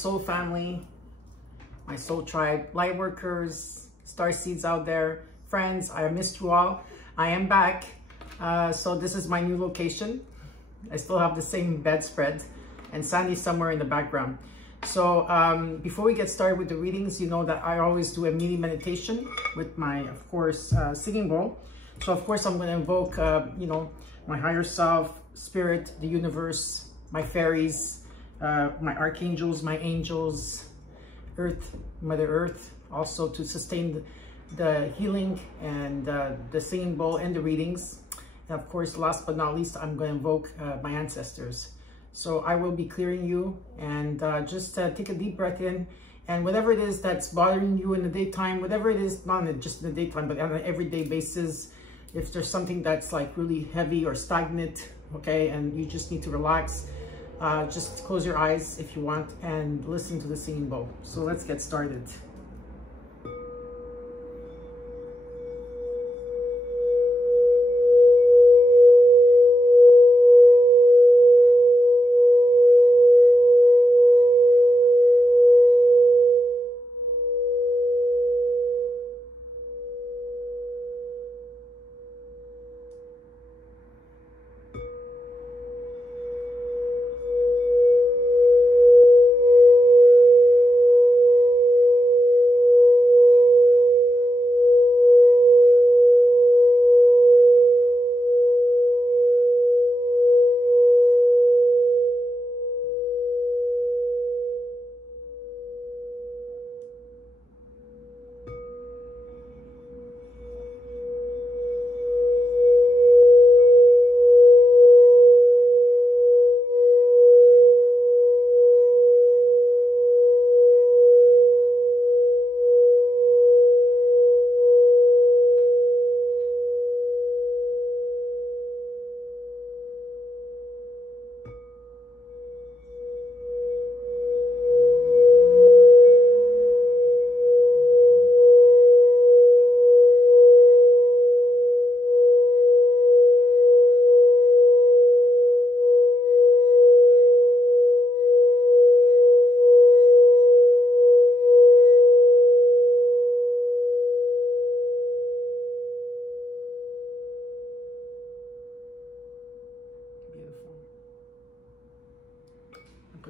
soul family, my soul tribe, light workers, star seeds out there, friends, I missed you all. I am back. So this is my new location. I still have the same bedspread and Sandy somewhere in the background. So before we get started with the readings, you know that I always do a mini meditation with my, of course, singing bowl. So of course I'm going to invoke, you know, my higher self, spirit, the universe, my fairies, my archangels, my angels, earth, Mother Earth, also to sustain the healing and the singing bowl and the readings. And of course, last but not least, I'm going to invoke my ancestors. So I will be clearing you, and just take a deep breath in, and whatever it is that's bothering you in the daytime, whatever it is, not just in the daytime, but on an everyday basis, if there's something that's like really heavy or stagnant, okay, and you just need to relax, just close your eyes if you want and listen to the singing bowl. So let's get started.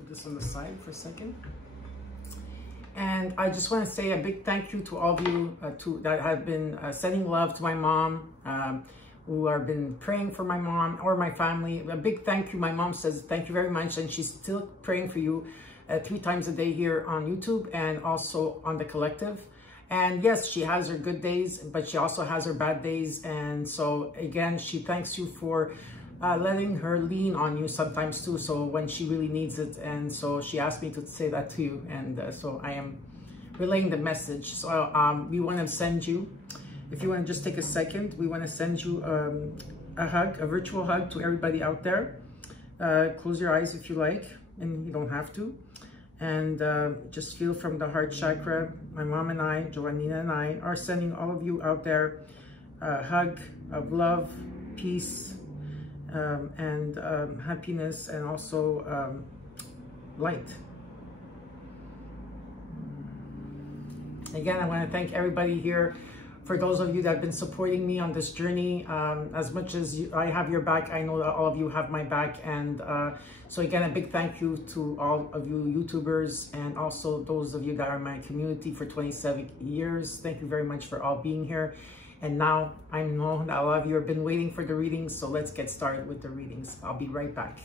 This on the side for a second, and I just want to say a big thank you to all of you that have been sending love to my mom, who have been praying for my mom or my family. A big thank you. My mom says thank you very much, and she's still praying for you 3 times a day here on YouTube and also on the collective. And yes, she has her good days, but she also has her bad days, and so again, she thanks you for letting her lean on you sometimes too, so when she really needs it. And so she asked me to say that to you, and so I am relaying the message. So we want to send you, if you want to just take a second, we want to send you a hug, a virtual hug to everybody out there. Close your eyes if you like, and you don't have to, and just feel from the heart chakra. My mom and I, Joannina and I, are sending all of you out there a hug of love, peace, and happiness, and also light. Again, I want to thank everybody here. For those of you that have been supporting me on this journey, as much as I have your back, I know that all of you have my back. And so again, a big thank you to all of you YouTubers, and also those of you that are in my community for 27 years. Thank you very much for all being here. And now I know that a lot of you have been waiting for the readings, so let's get started with the readings. I'll be right back.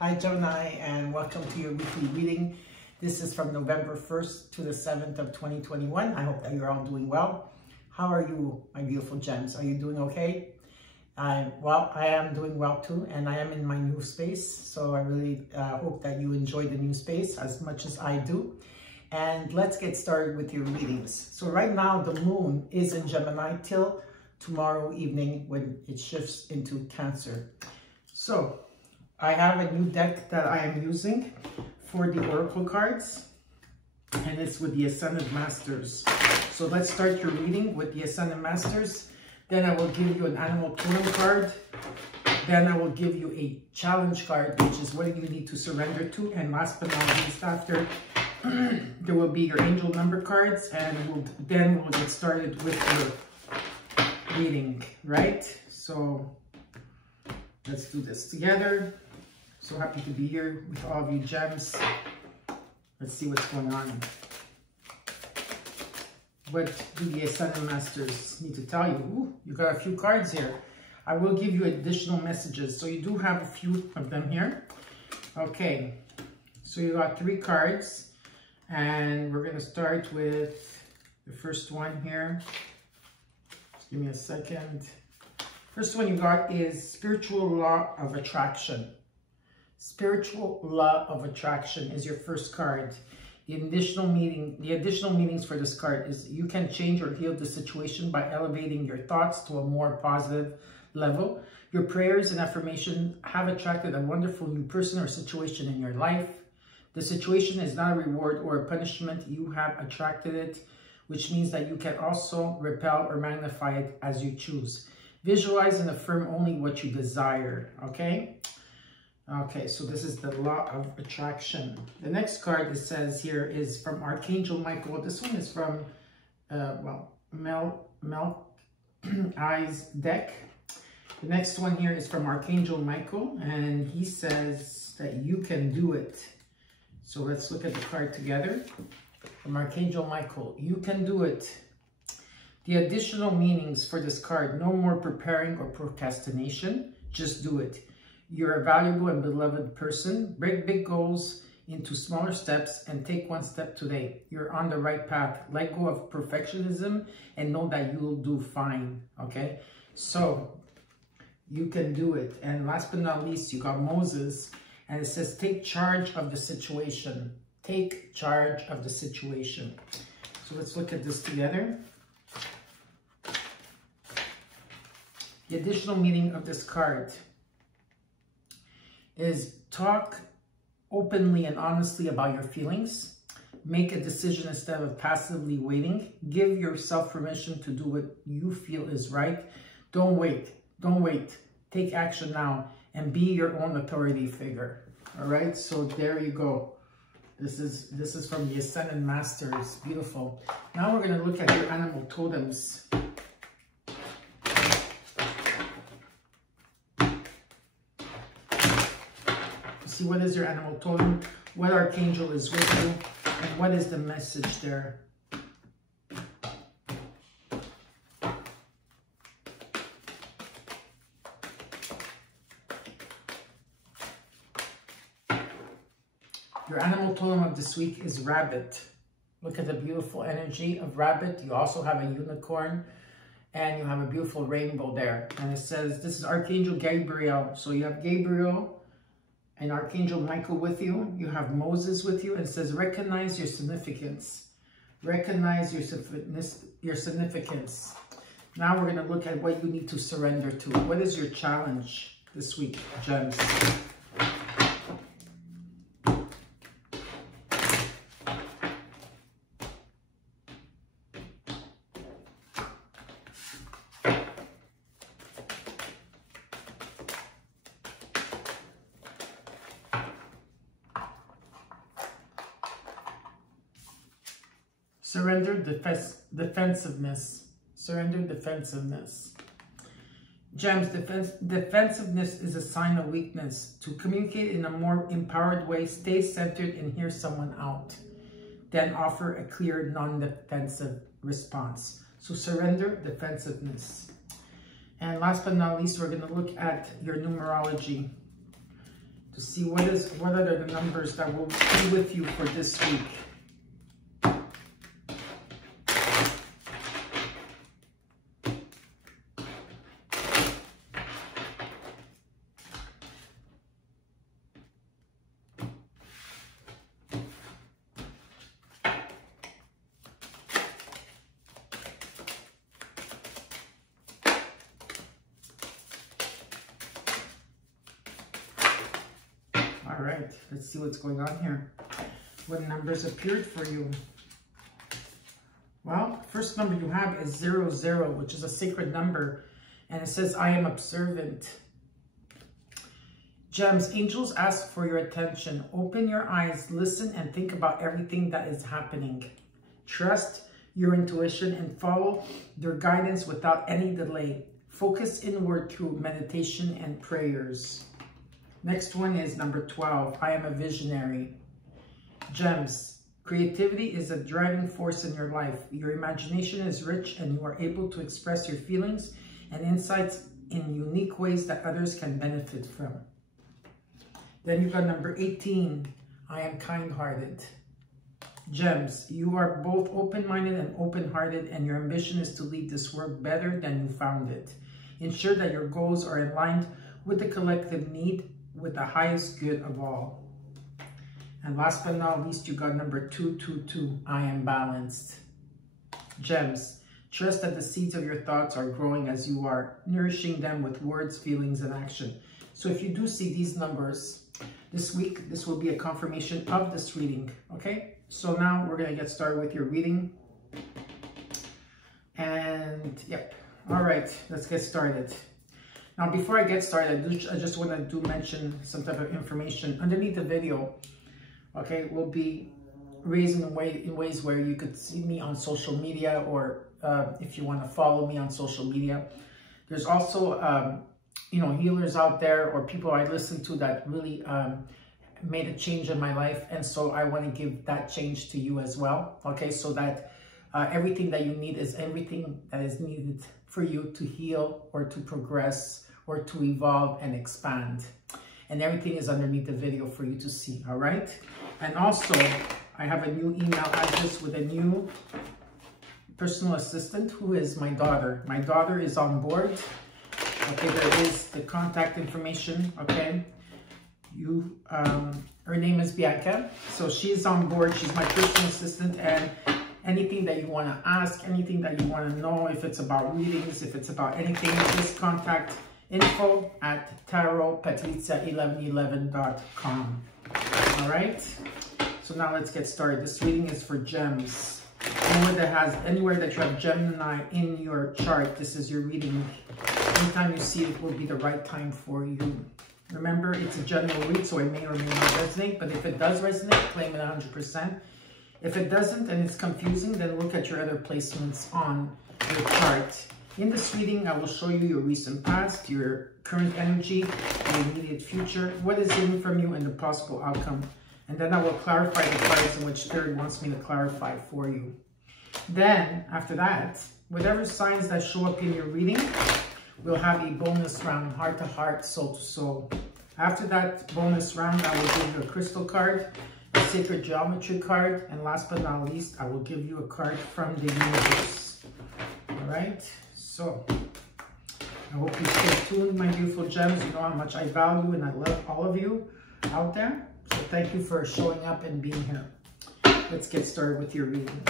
Hi Gemini, and welcome to your weekly reading. This is from November 1st to the 7th of 2021. I hope that you're all doing well. How are you, my beautiful gems? Are you doing okay? Well, I am doing well too, and I am in my new space. So I really hope that you enjoy the new space as much as I do. And let's get started with your readings. So right now, the moon is in Gemini till tomorrow evening when it shifts into Cancer. So I have a new deck that I am using for the Oracle cards, and it's with the Ascended Masters. So let's start your reading with the Ascended Masters. Then I will give you an Animal Totem card, Then I will give you a challenge card, which is what you need to surrender to. And last but not least, after, there will be your angel number cards, and then we'll get started with your reading, right? So let's do this together. So happy to be here with all of you gems. Let's see what's going on. What do the Ascended Masters need to tell you? Ooh, you got a few cards here. I will give you additional messages. So you do have a few of them here. Okay, so you got 3 cards. And we're going to start with the first one here. Just give me a second. First one you got is Spiritual Law of Attraction. Spiritual Law of Attraction is your first card. The additional meanings for this card is you can change or heal the situation by elevating your thoughts to a more positive level. Your prayers and affirmation have attracted a wonderful new person or situation in your life. The situation is not a reward or a punishment. You have attracted it, which means that you can also repel or magnify it as you choose. Visualize and affirm only what you desire, okay? Okay, so this is the Law of Attraction. The next card it says here is from Archangel Michael. This one is from, Mel Eyes deck. The next one here is from Archangel Michael, and he says that you can do it. So let's look at the card together. From Archangel Michael, you can do it. The additional meanings for this card: no more preparing or procrastination, just do it. You're a valuable and beloved person. Break big goals into smaller steps and take one step today. You're on the right path. Let go of perfectionism and know that you'll do fine, okay? So you can do it. And last but not least, you got Moses. And it says, take charge of the situation. Take charge of the situation. So let's look at this together. The additional meaning of this card is talk openly and honestly about your feelings. Make a decision instead of passively waiting. Give yourself permission to do what you feel is right. Don't wait. Don't wait. Take action now and be your own authority figure. All right, so there you go. This is from the Ascended Masters. Beautiful. Now we're going to look at your animal totems. See what is your animal totem, what archangel is with you, and what is the message there. Your animal totem of this week is rabbit. Look at the beautiful energy of rabbit. You also have a unicorn and you have a beautiful rainbow there. And it says, this is Archangel Gabriel. So you have Gabriel and Archangel Michael with you. You have Moses with you. And it says, recognize your significance. Recognize your significance. Now we're going to look at what you need to surrender to. What is your challenge this week, gems? Surrender defensiveness. Surrender defensiveness. Gems, defensiveness is a sign of weakness. To communicate in a more empowered way, stay centered and hear someone out. Then offer a clear, non-defensive response. So surrender defensiveness. And last but not least, we're going to look at your numerology to see what are the numbers that will be with you for this week. All right, let's see what's going on here. What numbers appeared for you? Well, first number you have is 00, which is a sacred number. And it says, I am observant. Gems, angels ask for your attention. Open your eyes, listen, and think about everything that is happening. Trust your intuition and follow their guidance without any delay. Focus inward through meditation and prayers. Next one is number 12. I am a visionary. Gems, creativity is a driving force in your life. Your imagination is rich and you are able to express your feelings and insights in unique ways that others can benefit from. Then you've got number 18. I am kind-hearted. Gems, you are both open-minded and open-hearted, and your ambition is to leave this world better than you found it. Ensure that your goals are aligned with the collective need with the highest good of all. And last but not least, you got number 222. I am balanced. Gems, trust that the seeds of your thoughts are growing as you are nourishing them with words, feelings, and action. So if you do see these numbers this week, this will be a confirmation of this reading, okay? So now we're going to get started with your reading. And yep. All right, let's get started. Now, before I get started, I just want to mention some type of information. Underneath the video, okay, will be raised in ways where you could see me on social media, or if you want to follow me on social media. There's also, you know, healers out there or people I listen to that really made a change in my life. And so I want to give that change to you as well. Okay, so that everything that you need is everything that is needed for you to heal or to progress or to evolve and expand. And everything is underneath the video for you to see, all right? And also, I have a new email address with a new personal assistant who is my daughter. My daughter is on board. Okay, there is the contact information, okay? Her name is Bianca. So she's on board. She's my personal assistant, and anything that you want to ask, anything that you want to know, if it's about readings, if it's about anything, just contact info at Patrizia1111.com. All right. So now let's get started. This reading is for gems. Anywhere that you have Gemini in your chart, this is your reading. Anytime you see it will be the right time for you. Remember, it's a general read, so it may or may not resonate, but if it does resonate, claim it 100%. If it doesn't and it's confusing, then look at your other placements on your chart. In this reading, I will show you your recent past, your current energy, your immediate future, what is hidden from you, and the possible outcome. And then I will clarify the cards in which Spirit wants me to clarify for you. Then, after that, whatever signs that show up in your reading, we'll have a bonus round, heart to heart, soul to soul. After that bonus round, I will give you a crystal card, a sacred geometry card, and last but not least, I will give you a card from the universe. All right, so I hope you stay tuned, my beautiful gems. You know how much I value and I love all of you out there. So thank you for showing up and being here. Let's get started with your reading.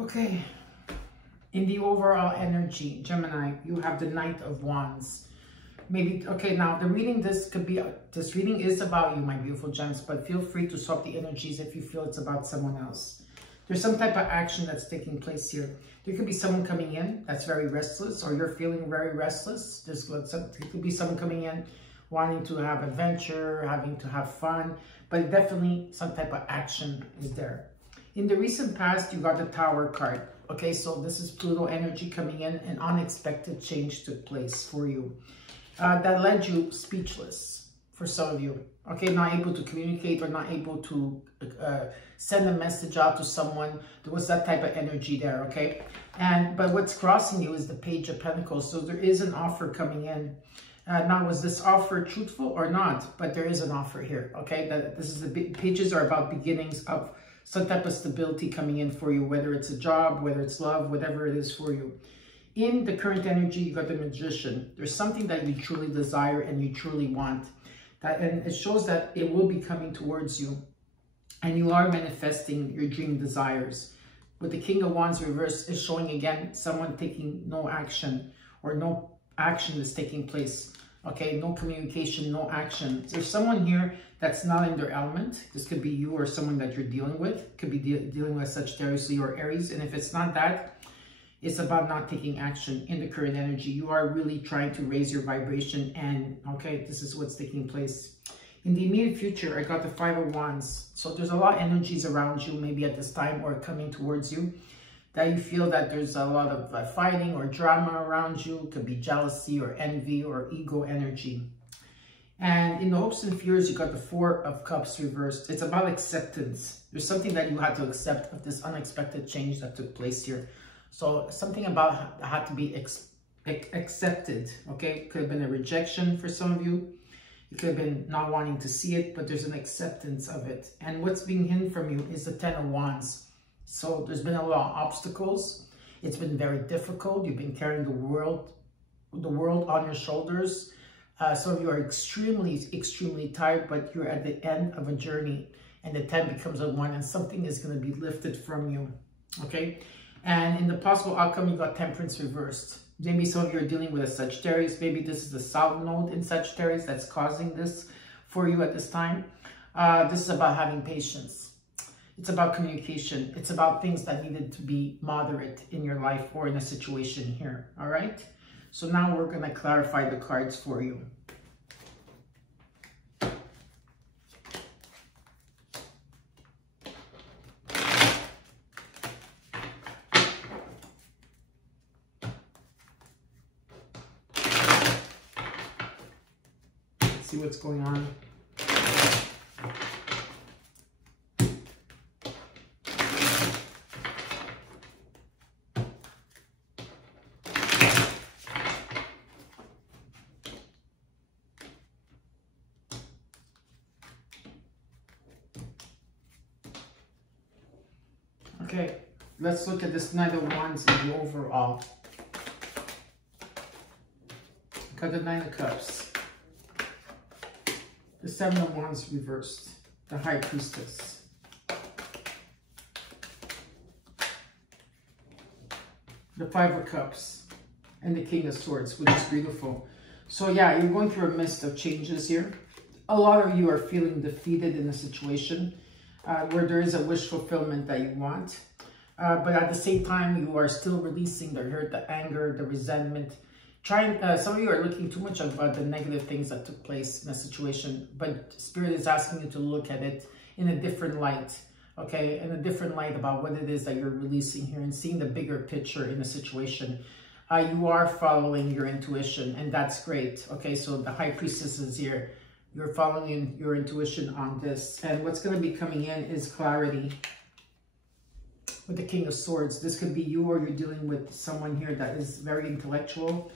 Okay, in the overall energy, Gemini, you have the Knight of Wands. Maybe, okay, now the reading, this reading is about you, my beautiful gems, but feel free to swap the energies if you feel it's about someone else. There's some type of action that's taking place here. There could be someone coming in that's very restless, or you're feeling very restless. There could be someone coming in wanting to have adventure, having to have fun, but definitely some type of action is there. In the recent past, you got the Tower card. Okay, so this is Pluto energy coming in, and unexpected change took place for you. That led you speechless for some of you. Okay, not able to communicate or not able to send a message out to someone. There was that type of energy there, okay? But what's crossing you is the Page of Pentacles. So there is an offer coming in. Now, was this offer truthful or not? But there is an offer here, okay? Pages are about beginnings of some type of stability coming in for you, whether it's a job, whether it's love, whatever it is for you. In the current energy, you got the Magician. There's something that you truly desire and you truly want. And it shows that it will be coming towards you. And you are manifesting your dream desires. With the King of Wands reverse, is showing again someone taking no action, or no action is taking place. Okay, no communication, no action. There's someone here that's not in their element. This could be you or someone that you're dealing with. Could be dealing with Sagittarius or Aries. And if it's not that, it's about not taking action in the current energy. You are really trying to raise your vibration, and okay, this is what's taking place. In the immediate future, I got the Five of Wands. So there's a lot of energies around you, maybe at this time, or coming towards you, that you feel that there's a lot of fighting or drama around you. It could be jealousy or envy or ego energy. And in the hopes and fears, you got the Four of Cups reversed. It's about acceptance. There's something that you had to accept of this unexpected change that took place here. So something about had to be accepted, okay? Could have been a rejection for some of you. It could have been not wanting to see it, but there's an acceptance of it. And what's being hidden from you is the Ten of Wands. So there's been a lot of obstacles. It's been very difficult. You've been carrying the world on your shoulders. Some of you are extremely, extremely tired, but you're at the end of a journey. And the 10 becomes a 1, and something is going to be lifted from you, okay? And in the possible outcome, you got Temperance Reversed. Maybe some of you are dealing with a Sagittarius. Maybe this is the South Node in Sagittarius that's causing this for you at this time. This is about having patience. It's about communication. It's about things that needed to be moderate in your life or in a situation here, all right? So now we're going to clarify the cards for you. See what's going on. Okay, let's look at this Knight of Wands in the overall. Got the Nine of Cups. The Seven of Wands reversed. The High Priestess. The Five of Cups. And the King of Swords, which is beautiful. So yeah, you're going through a mist of changes here. A lot of you are feeling defeated in a situation where there is a wish fulfillment that you want. But at the same time, you are still releasing the hurt, the anger, the resentment. Some of you are looking too much about the negative things that took place in a situation, but Spirit is asking you to look at it in a different light, okay? In a different light about what it is that you're releasing here and seeing the bigger picture in the situation. You are following your intuition, and that's great, okay? So the High Priestess is here. You're following your intuition on this. And what's going to be coming in is clarity with the King of Swords. This could be you, or you're dealing with someone here that is very intellectual.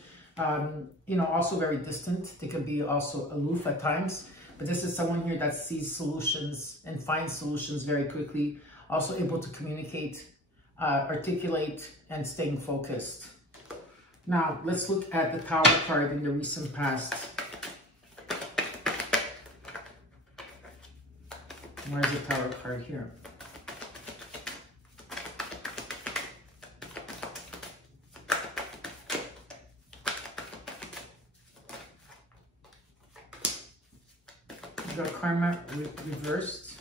You know, also very distant. They could be also aloof at times, but this is someone here that sees solutions and finds solutions very quickly, also able to communicate, articulate, and staying focused. Now, let's look at the Tower card in the recent past. Where's the Tower card here? You got Karma reversed,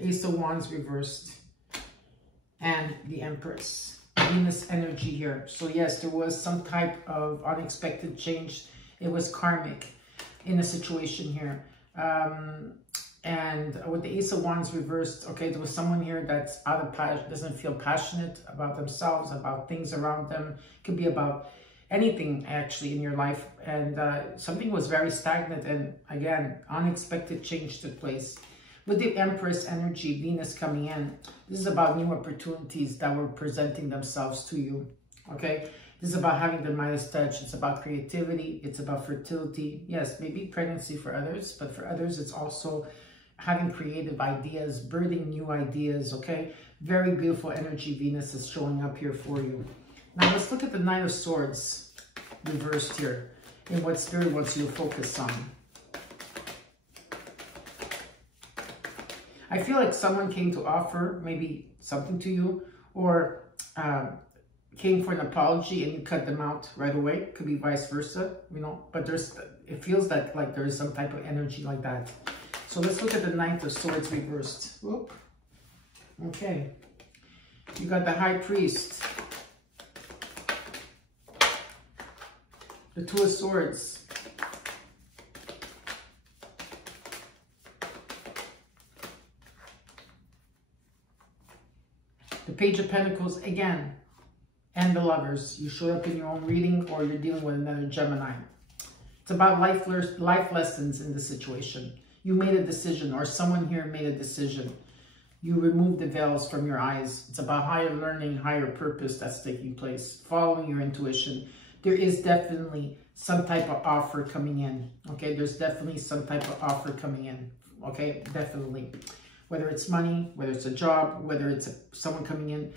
Ace of Wands reversed, and the Empress. Venus energy here. So yes, there was some type of unexpected change. It was karmic in a situation here. And with the Ace of Wands reversed, okay, there was someone here that's out of passion, doesn't feel passionate about themselves, about things around them. It could be about anything actually in your life, and something was very stagnant, and again, unexpected change took place. With the Empress energy, Venus coming in, this is about new opportunities that were presenting themselves to you, okay? This is about having the Midas touch. It's about creativity. It's about fertility. Yes, maybe pregnancy for others, but for others, it's also having creative ideas, birthing new ideas, okay? Very beautiful energy Venus is showing up here for you. Now, let's look at the Knight of Swords reversed here and what Spirit wants you to focus on. I feel like someone came to offer maybe something to you, or came for an apology and you cut them out right away. Could be vice versa, you know, but it feels that like there is some type of energy like that. So let's look at the Knight of Swords reversed. Whoop. Okay. You got the High Priest. The Two of Swords. The Page of Pentacles again. And the Lovers. You showed up in your own reading, or you're dealing with another Gemini. It's about life lessons in the situation. You made a decision, or someone here made a decision. You removed the veils from your eyes. It's about higher learning, higher purpose that's taking place. Following your intuition. There is definitely some type of offer coming in. Okay, there's definitely some type of offer coming in. Okay, definitely. Whether it's money, whether it's a job, whether it's someone coming in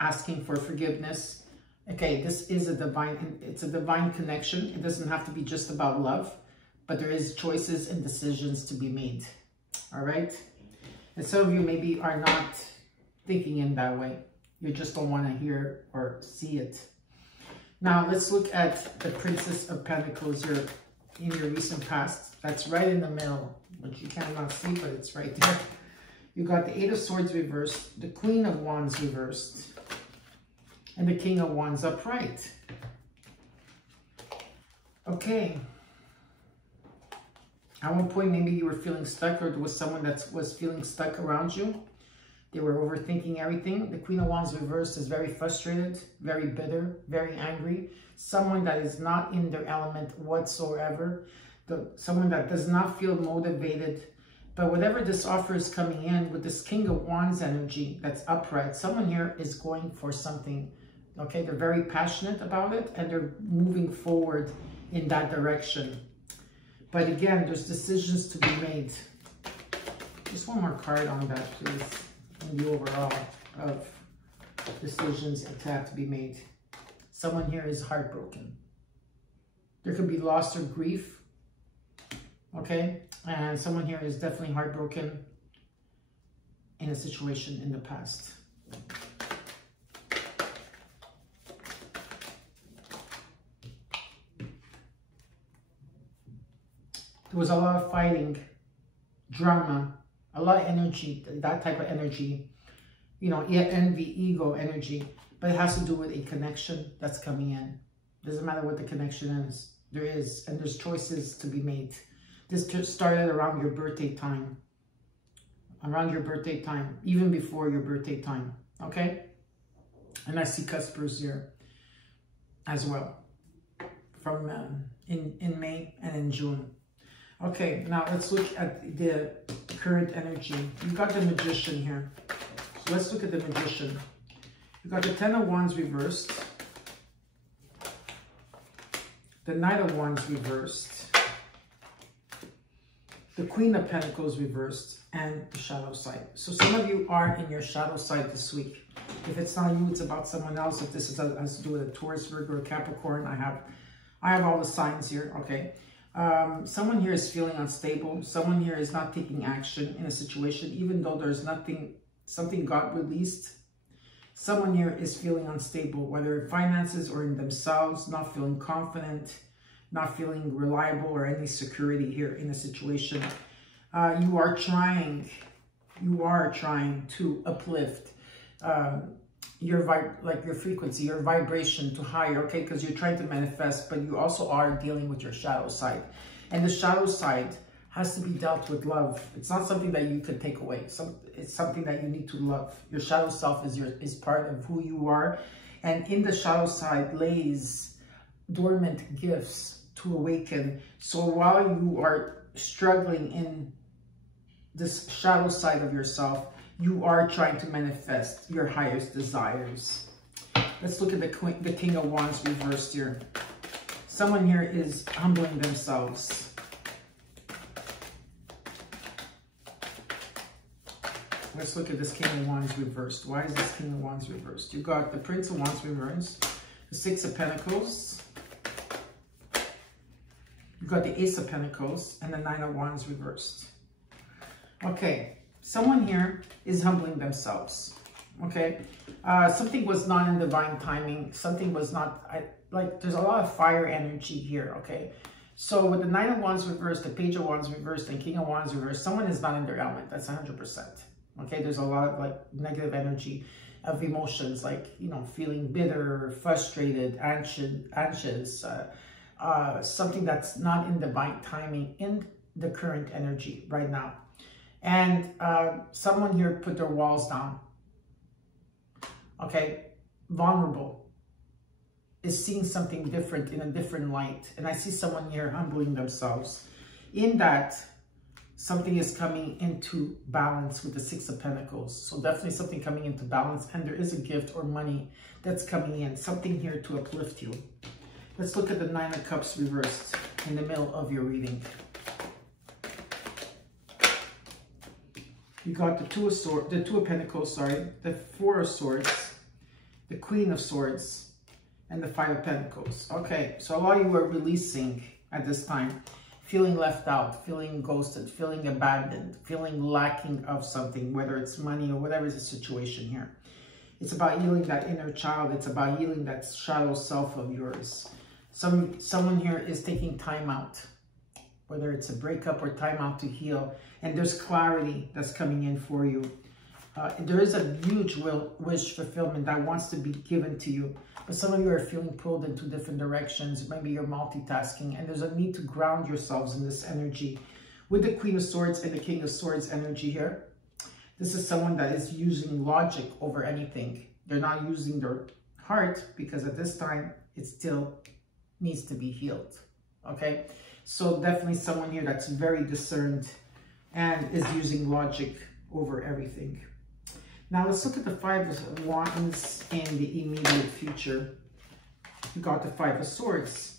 asking for forgiveness. Okay, this is it's a divine connection. It doesn't have to be just about love, but there is choices and decisions to be made. All right. And some of you maybe are not thinking in that way. You just don't want to hear or see it. Now, let's look at the Princess of Pentacles here in your recent past. That's right in the middle, which you cannot see, but it's right there. You got the Eight of Swords reversed, the Queen of Wands reversed, and the King of Wands upright. Okay. At one point, maybe you were feeling stuck, or there was someone that was feeling stuck around you. They were overthinking everything. The Queen of Wands reversed is very frustrated, very bitter, very angry. Someone that is not in their element whatsoever. Someone that does not feel motivated. But whatever this offer is coming in with this King of Wands energy that's upright, someone here is going for something. Okay, they're very passionate about it and they're moving forward in that direction. But again, there's decisions to be made. Just one more card on that, please. In the overall of decisions that have to be made. Someone here is heartbroken. There could be loss or grief. Okay, and someone here is definitely heartbroken in a situation in the past. There was a lot of fighting, drama, a lot of energy, that type of energy, you know, envy, ego energy, but it has to do with a connection that's coming in. Doesn't matter what the connection is, there is, and there's choices to be made. This started around your birthday time, even before your birthday time, okay? And I see cuspers here as well from in May and in June. Okay, now let's look at the current energy. You got the Magician here. So let's look at the Magician. You got the Ten of Wands reversed, the Knight of Wands reversed, the Queen of Pentacles reversed, and the shadow side. So some of you are in your shadow side this week. If it's not you, it's about someone else. If this has to do with a Taurus, Virgo, or Capricorn, I have all the signs here, okay? Someone here is feeling unstable. Someone here is not taking action in a situation, even though there's something got released. Someone here is feeling unstable, whether in finances or in themselves, not feeling confident, not feeling reliable or any security here in a situation. You are trying to uplift your frequency, your vibration to higher, okay? Because you're trying to manifest, but you also are dealing with your shadow side. And the shadow side has to be dealt with love. It's not something that you could take away. It's something that you need to love. Your shadow self is part of who you are. And in the shadow side lays dormant gifts to awaken. So while you are struggling this shadow side of yourself, you are trying to manifest your highest desires. Let's look at the King of Wands reversed here. Someone here is humbling themselves. Let's look at this King of Wands reversed. Why is this King of Wands reversed? You got the Prince of Wands reversed, the Six of Pentacles. You got the Ace of Pentacles and the Nine of Wands reversed. Okay, someone here is humbling themselves. Okay, something was not in divine timing. Something was not, like, there's a lot of fire energy here. Okay, so with the Nine of Wands reversed, the Page of Wands reversed, and King of Wands reversed, someone is not in their element. That's 100%. Okay, there's a lot of like negative energy of emotions, like, you know, feeling bitter, frustrated, anxious, something that's not in divine timing in the current energy right now. And someone here put their walls down. Okay, vulnerable, is seeing something different in a different light. And I see someone here humbling themselves. In that, something is coming into balance with the Six of Pentacles. So definitely something coming into balance. And there is a gift or money that's coming in. Something here to uplift you. Let's look at the Nine of Cups reversed in the middle of your reading. You got the Two of Pentacles, sorry, the Four of Swords, the Queen of Swords, and the Five of Pentacles. Okay, so a lot of you are releasing at this time, feeling left out, feeling ghosted, feeling abandoned, feeling lacking of something, whether it's money or whatever is the situation here. It's about healing that inner child. It's about healing that shadow self of yours. Someone here is taking time out, whether it's a breakup or time out to heal. And there's clarity that's coming in for you. There is a huge wish fulfillment that wants to be given to you. But some of you are feeling pulled into different directions. Maybe you're multitasking. And there's a need to ground yourselves in this energy. With the Queen of Swords and the King of Swords energy here, this is someone that is using logic over anything. They're not using their heart, because at this time, it still needs to be healed. Okay? So definitely someone here that's very discerned and is using logic over everything. Now let's look at the Five of Wands in the immediate future. You got the Five of Swords,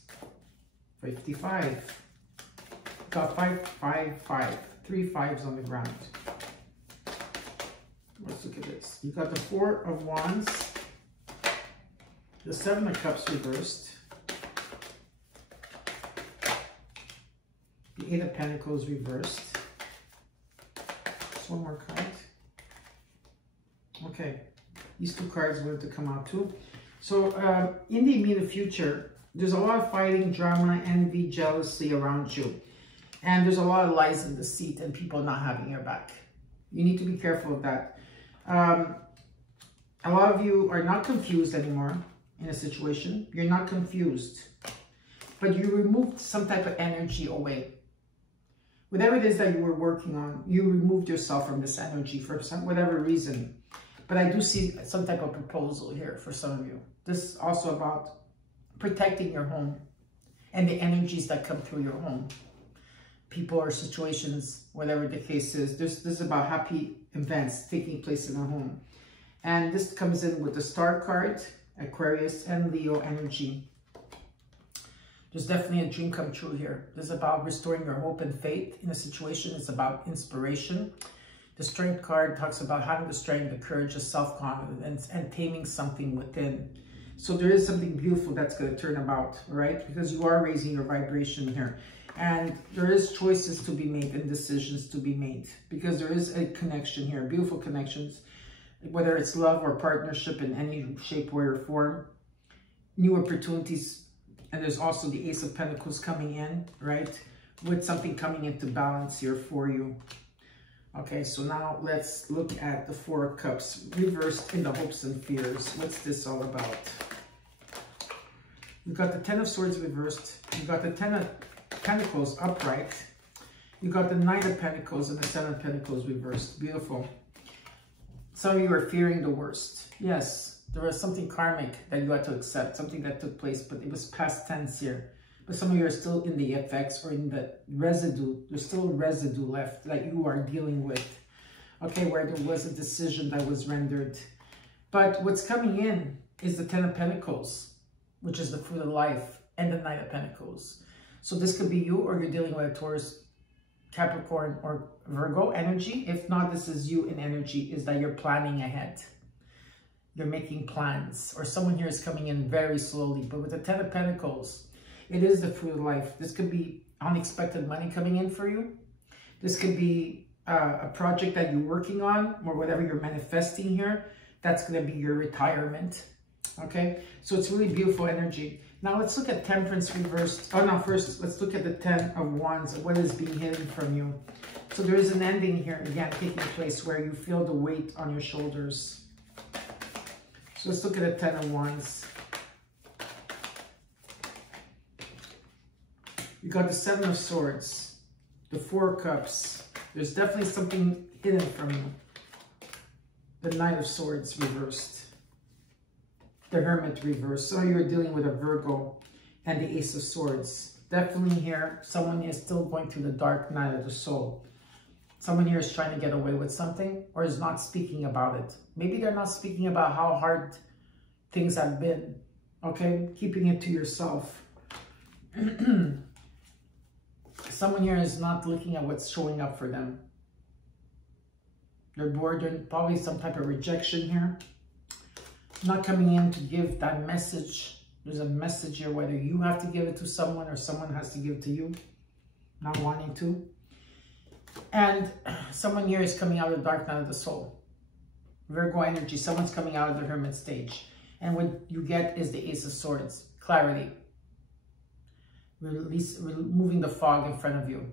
55. You got 5, 5, 5. 3 5s on the ground. Let's look at this. You got the Four of Wands, the Seven of Cups reversed, the Eight of Pentacles reversed. One more card. Okay, these two cards wanted to come out too. So in the immediate future, there's a lot of fighting, drama, envy, jealousy around you. And there's a lot of lies and deceit and people not having your back. You need to be careful of that. A lot of you are not confused anymore in a situation. You're not confused. But you removed some type of energy away. Whatever it is that you were working on, you removed yourself from this energy for whatever reason. But I do see some type of proposal here for some of you. This is also about protecting your home and the energies that come through your home. People or situations, whatever the case is. This is about happy events taking place in our home. And this comes in with the Star card, Aquarius and Leo energy. There's definitely a dream come true here. This is about restoring your hope and faith in a situation. It's about inspiration. The Strength card talks about having the strength, the courage, the self-confidence, and taming something within. So there is something beautiful that's going to turn about, right? Because you are raising your vibration here. And there is choices to be made and decisions to be made. Because there is a connection here, beautiful connections. Whether it's love or partnership in any shape, way, or form. New opportunities. And there's also the Ace of Pentacles coming in, right? With something coming into balance here for you. Okay, so now let's look at the Four of Cups reversed in the hopes and fears. What's this all about? You've got the Ten of Swords reversed. You've got the Ten of Pentacles upright. You've got the Nine of Pentacles and the Seven of Pentacles reversed. Beautiful. Some of you are fearing the worst. Yes. There was something karmic that you had to accept, something that took place, but it was past tense here. But some of you are still in the effects or in the residue. There's still residue left that you are dealing with. Okay, where there was a decision that was rendered. But what's coming in is the Ten of Pentacles, which is the fruit of life, and the Knight of Pentacles. So this could be you, or you're dealing with a Taurus, Capricorn, or Virgo energy. If not, this is you in energy, is that you're planning ahead. You're making plans, or someone here is coming in very slowly. But with the Ten of Pentacles, it is the fruit of life. This could be unexpected money coming in for you. This could be a project that you're working on, or whatever you're manifesting here. That's going to be your retirement. Okay, so it's really beautiful energy. Now let's look at Temperance Reversed. Oh no, first let's look at the Ten of Wands. What is being hidden from you? So there is an ending here, again, taking place where you feel the weight on your shoulders. So let's look at the Ten of Wands. You got the Seven of Swords, the Four of Cups. There's definitely something hidden from you. The Knight of Swords reversed. The Hermit reversed. So you're dealing with a Virgo and the Ace of Swords. Definitely here, someone is still going through the dark night of the soul. Someone here is trying to get away with something, or is not speaking about it. Maybe they're not speaking about how hard things have been. Okay, keeping it to yourself. Someone here is not looking at what's showing up for them. They're bored, probably some type of rejection here. Not coming in to give that message. There's a message here, whether you have to give it to someone or someone has to give it to you. Not wanting to. And someone here is coming out of the dark night of the soul. Virgo energy, someone's coming out of the Hermit stage. And what you get is the Ace of Swords. Clarity. Removing the fog in front of you.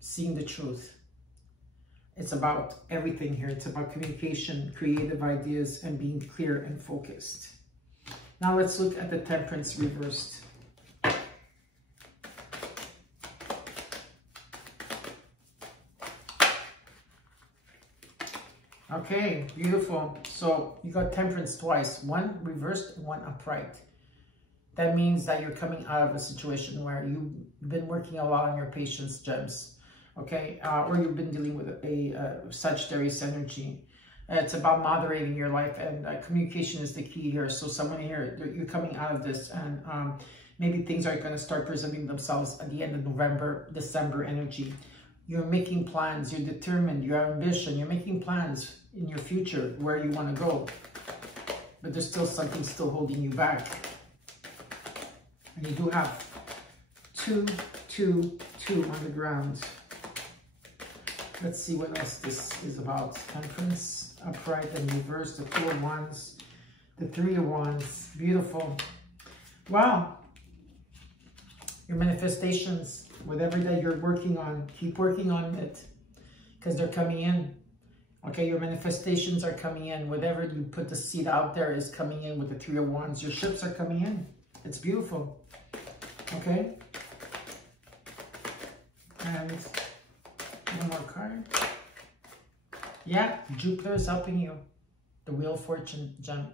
Seeing the truth. It's about everything here. It's about communication, creative ideas, and being clear and focused. Now let's look at the Temperance Reversed. Okay, beautiful. So you got Temperance twice. One reversed and one upright. That means that you're coming out of a situation where you've been working a lot on your patience, gems. Okay, or you've been dealing with a Sagittarius energy. It's about moderating your life, and communication is the key here. So someone here, you're coming out of this, and maybe things are going to start presenting themselves at the end of November, December energy. You're making plans, you're determined, you're ambitious, you're making plans in your future, where you want to go. But there's still something still holding you back. And you do have 2, 2, 2 on the ground. Let's see what else this is about. Temperance, upright and reversed, the Two of Wands, the Three of Wands. Beautiful. Wow. Your manifestations, whatever that you're working on, keep working on it, because they're coming in. Okay, your manifestations are coming in. Whatever you put the seed out there is coming in with the Three of Wands. Your ships are coming in. It's beautiful. Okay. And one more card. Yeah, Jupiter is helping you. The Wheel of Fortune gem.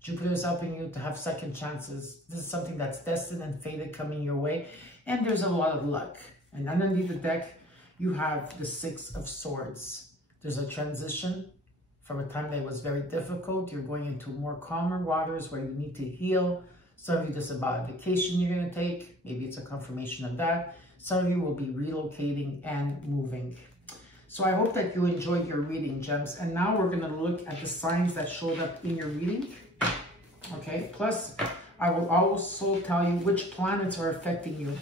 Jupiter is helping you to have second chances. This is something that's destined and fated coming your way. And there's a lot of luck. And underneath the deck, you have the Six of Swords. There's a transition from a time that was very difficult. You're going into more calmer waters where you need to heal. Some of you, this is about a vacation you're going to take. Maybe it's a confirmation of that. Some of you will be relocating and moving. So I hope that you enjoyed your reading, gems. And now we're going to look at the signs that showed up in your reading. Okay, plus I will also tell you which planets are affecting you.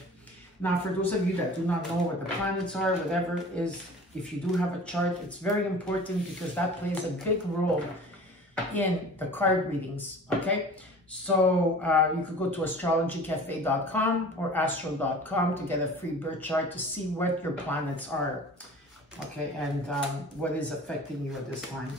Now, for those of you that do not know what the planets are, whatever it is, if you do have a chart, it's very important because that plays a big role in the card readings, okay? So you could go to astrologycafe.com or astro.com to get a free birth chart to see what your planets are, okay, and what is affecting you at this time.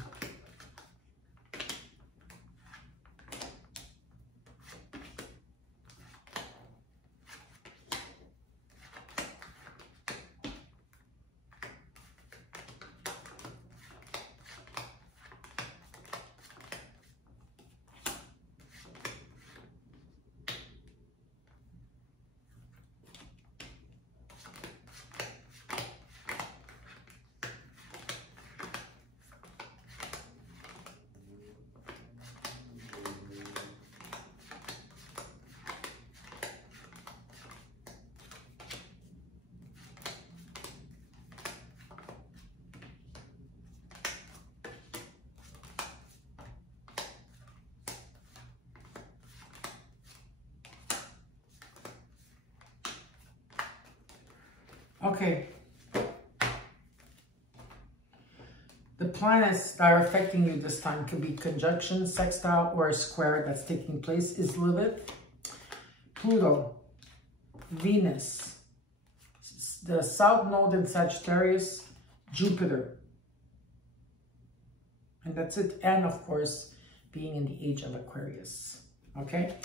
Okay. The planets that are affecting you this time could be conjunction, sextile, or a square that's taking place is Lilith, Pluto, Venus, the South Node in Sagittarius, Jupiter. And that's it. And of course, being in the age of Aquarius. Okay?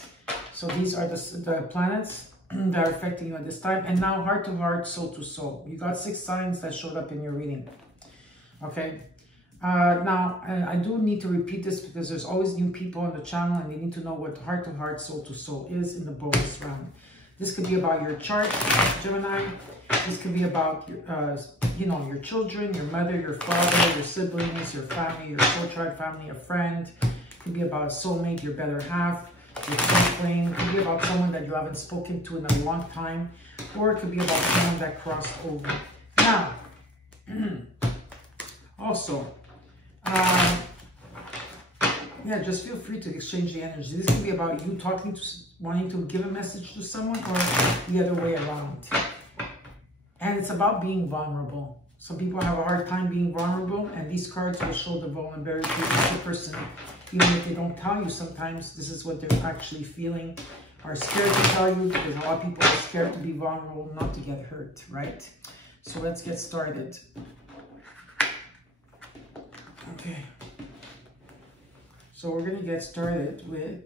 So these are the planets that are affecting you at this time. And now heart to heart, soul to soul. You got 6 signs that showed up in your reading. Okay? Now, I do need to repeat this because there's always new people on the channel and they need to know what heart to heart, soul to soul is in the bonus round. This could be about your chart, Gemini. This could be about, you know, your children, your mother, your father, your siblings, your family, your soul tribe family, a friend. It could be about a soulmate, your better half, your twin flame. It could be about someone that you haven't spoken to in a long time. Or it could be about someone that crossed over. Now, also, yeah, just feel free to exchange the energy. This could be about you talking to, wanting to give a message to someone, or the other way around. And it's about being vulnerable. Some people have a hard time being vulnerable, and these cards will show the vulnerability of the person. Even if they don't tell you, sometimes this is what they're actually feeling, are scared to tell you, because a lot of people are scared to be vulnerable, not to get hurt, right? So let's get started. Okay. So we're going to get started with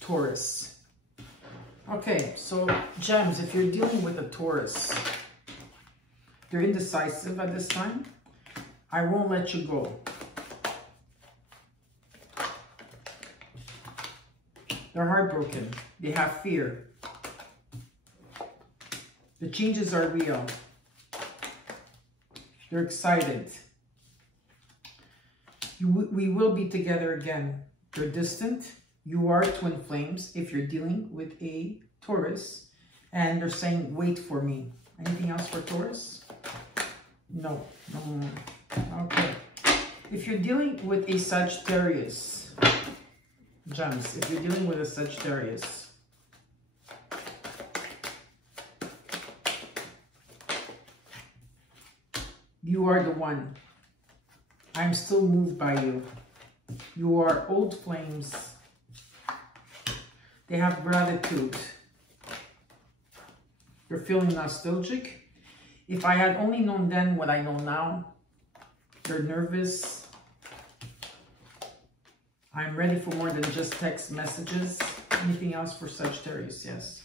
Taurus. Okay, so gems, if you're dealing with a Taurus, they're indecisive at this time. I won't let you go. They're heartbroken. They have fear. The changes are real. They're excited. We will be together again. They're distant. You are twin flames if you're dealing with a Taurus. And they're saying, wait for me. Anything else for Taurus? No. No. Okay. If you're dealing with a Sagittarius, gems, if you're dealing with a Sagittarius, you are the one. I'm still moved by you. You are old flames. They have gratitude. You're feeling nostalgic. If I had only known then what I know now, you're nervous. I'm ready for more than just text messages. Anything else for Sagittarius? Yes.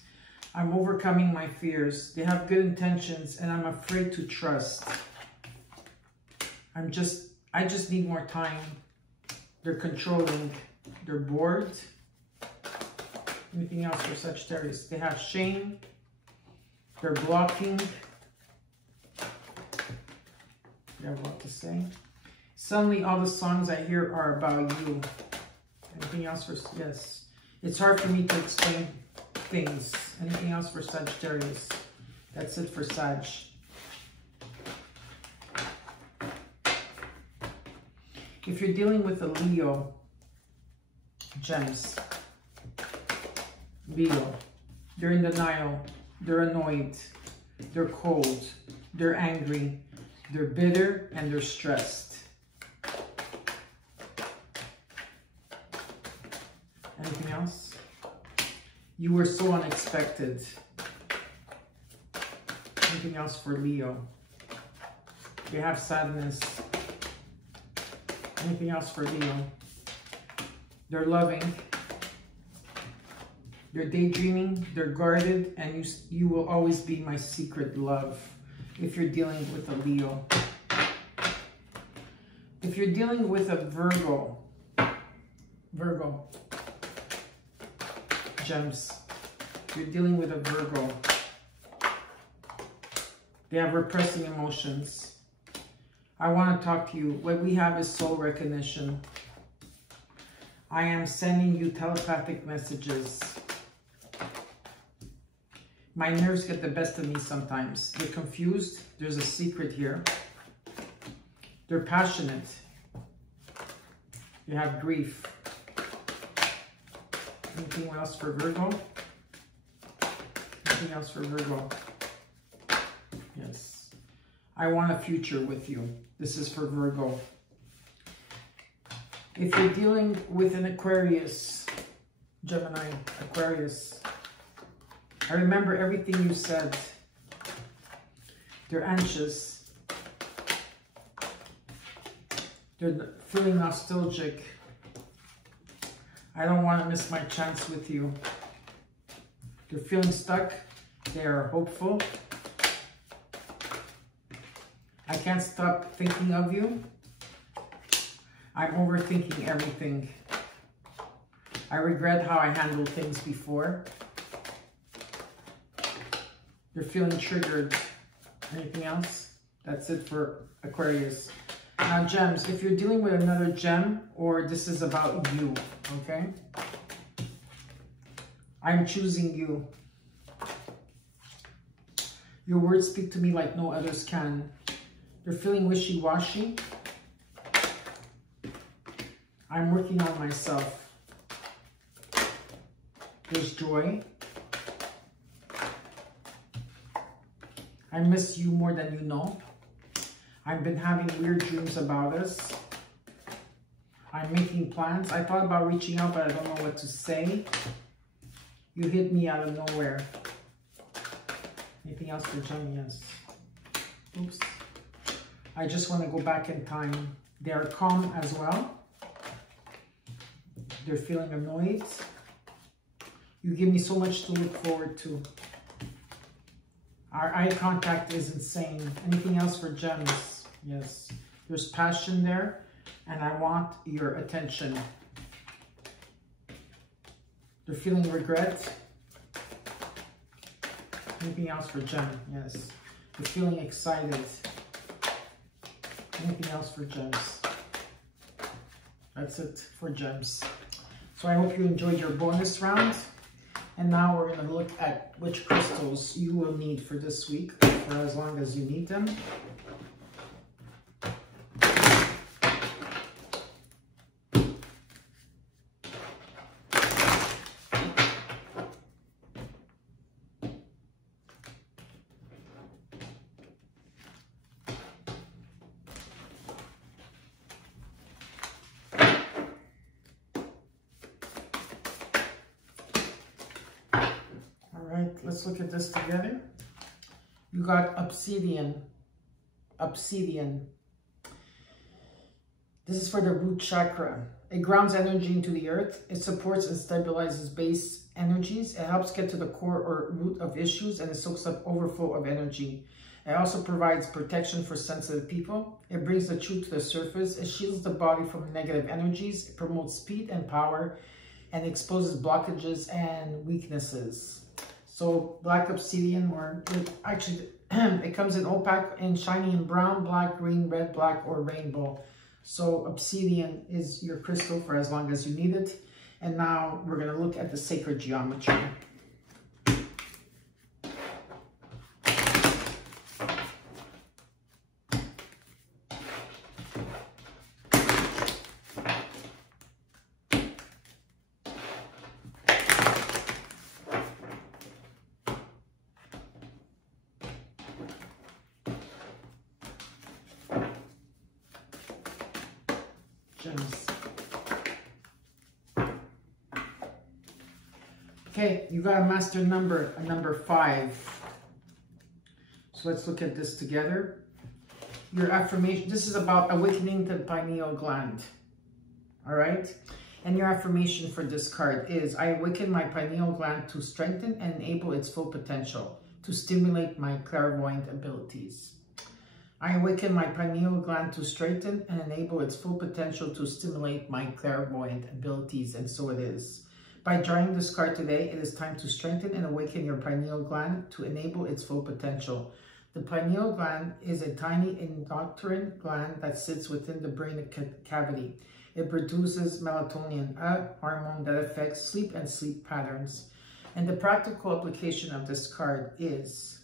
I'm overcoming my fears. They have good intentions and I'm afraid to trust. I just need more time. They're controlling. They're bored. Anything else for Sagittarius? They have shame. They're blocking. You have a lot to say. Suddenly all the songs I hear are about you. Anything else for, yes. It's hard for me to explain things. Anything else for Sagittarius? That's it for Sag. If you're dealing with a Leo, gems, Leo, they're in denial, they're annoyed, they're cold, they're angry, they're bitter, and they're stressed. Anything else? You were so unexpected. Anything else for Leo? They have sadness. Anything else for Leo? They're loving. They're daydreaming. They're guarded. And you will always be my secret love if you're dealing with a Leo. If you're dealing with a Virgo, gems, you're dealing with a Virgo. They have repressing emotions. I want to talk to you. What we have is soul recognition. I am sending you telepathic messages. My nerves get the best of me sometimes. You're confused. There's a secret here. They're passionate. You have grief. Anything else for Virgo? Anything else for Virgo? Yes. I want a future with you. This is for Virgo. If you're dealing with an Aquarius, Gemini, Aquarius, I remember everything you said. They're anxious. They're feeling nostalgic. I don't want to miss my chance with you. They're feeling stuck. They're hopeful. I can't stop thinking of you. I'm overthinking everything. I regret how I handled things before. You're feeling triggered. Anything else? That's it for Aquarius. Now, gems, if you're dealing with another gem, or this is about you, okay? I'm choosing you. Your words speak to me like no others can. You're feeling wishy-washy. I'm working on myself. There's joy. I miss you more than you know. I've been having weird dreams about us. I'm making plans. I thought about reaching out, but I don't know what to say. You hit me out of nowhere. Anything else for Gemini? Yes. Oops. I just want to go back in time. They're calm as well. They're feeling annoyed. You give me so much to look forward to. Our eye contact is insane. Anything else for gems? Yes. There's passion there, and I want your attention. They're feeling regret. Anything else for gem? Yes. They're feeling excited. Anything else for gems? That's it for gems. So I hope you enjoyed your bonus round. And now we're going to look at which crystals you will need for this week, for as long as you need them. Let's look at this together. You got Obsidian. Obsidian. This is for the root chakra. It grounds energy into the earth. It supports and stabilizes base energies. It helps get to the core or root of issues, and it soaks up overflow of energy. It also provides protection for sensitive people. It brings the truth to the surface. It shields the body from negative energies. It promotes speed and power, and exposes blockages and weaknesses. So black obsidian, or actually it comes in opaque and shiny in brown, black, green, red, black, or rainbow. So obsidian is your crystal for as long as you need it. And now we're going to look at the sacred geometry. Okay, you got a master number, a number 5. So let's look at this together. Your affirmation, this is about awakening the pineal gland. All right? And your affirmation for this card is, I awaken my pineal gland to strengthen and enable its full potential, to stimulate my clairvoyant abilities. I awaken my pineal gland to strengthen and enable its full potential to stimulate my clairvoyant abilities, and so it is. By drawing this card today, it is time to strengthen and awaken your pineal gland to enable its full potential. The pineal gland is a tiny endocrine gland that sits within the brain cavity. It produces melatonin, a hormone that affects sleep and sleep patterns. And the practical application of this card is,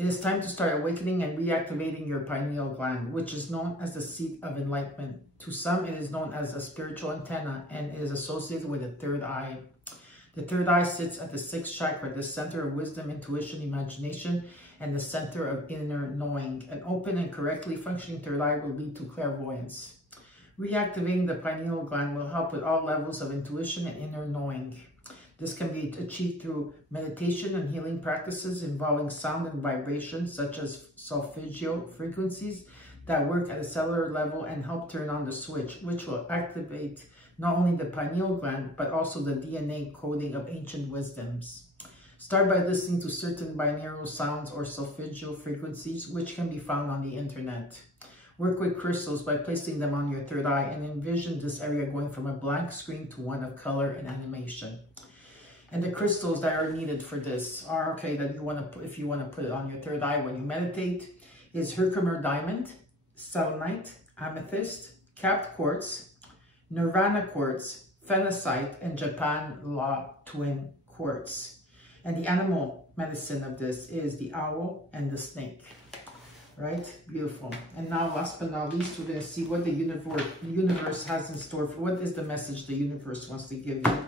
It is time to start awakening and reactivating your pineal gland, which is known as the seat of enlightenment. To some, it is known as a spiritual antenna, and it is associated with the third eye. The third eye sits at the sixth chakra, the center of wisdom, intuition, imagination, and the center of inner knowing. An open and correctly functioning third eye will lead to clairvoyance. Reactivating the pineal gland will help with all levels of intuition and inner knowing. This can be achieved through meditation and healing practices involving sound and vibration, such as solfeggio frequencies that work at a cellular level and help turn on the switch, which will activate not only the pineal gland, but also the DNA coding of ancient wisdoms. Start by listening to certain binaural sounds or solfeggio frequencies, which can be found on the internet. Work with crystals by placing them on your third eye and envision this area going from a blank screen to one of color and animation. And the crystals that are needed for this are, okay, that you want to put, if you want to put it on your third eye when you meditate, is Herkimer diamond, selenite, amethyst, capped quartz, nirvana quartz, phenacite, and Japan law twin quartz. And the animal medicine of this is the owl and the snake. Right? Beautiful. And now, last but not least, we're going to see what the universe has in store for, what is the message the universe wants to give you.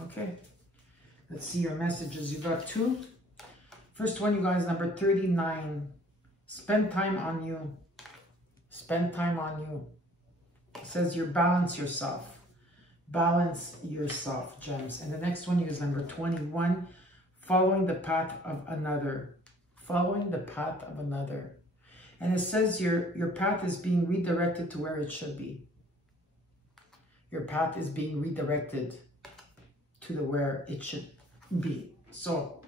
Okay, let's see your messages. You got two. First one, you guys, number 39. Spend time on you. Spend time on you. It says you balance yourself. Balance yourself, gems. And the next one is number 21. Following the path of another. Following the path of another. And it says your path is being redirected to where it should be. Your path is being redirected to where it should be. So,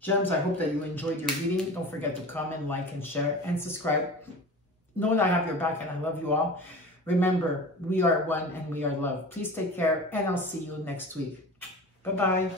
gems, I hope that you enjoyed your reading. Don't forget to comment, like, and share, and subscribe. Know that I have your back and I love you all. Remember, we are one and we are love. Please take care, and I'll see you next week. Bye-bye.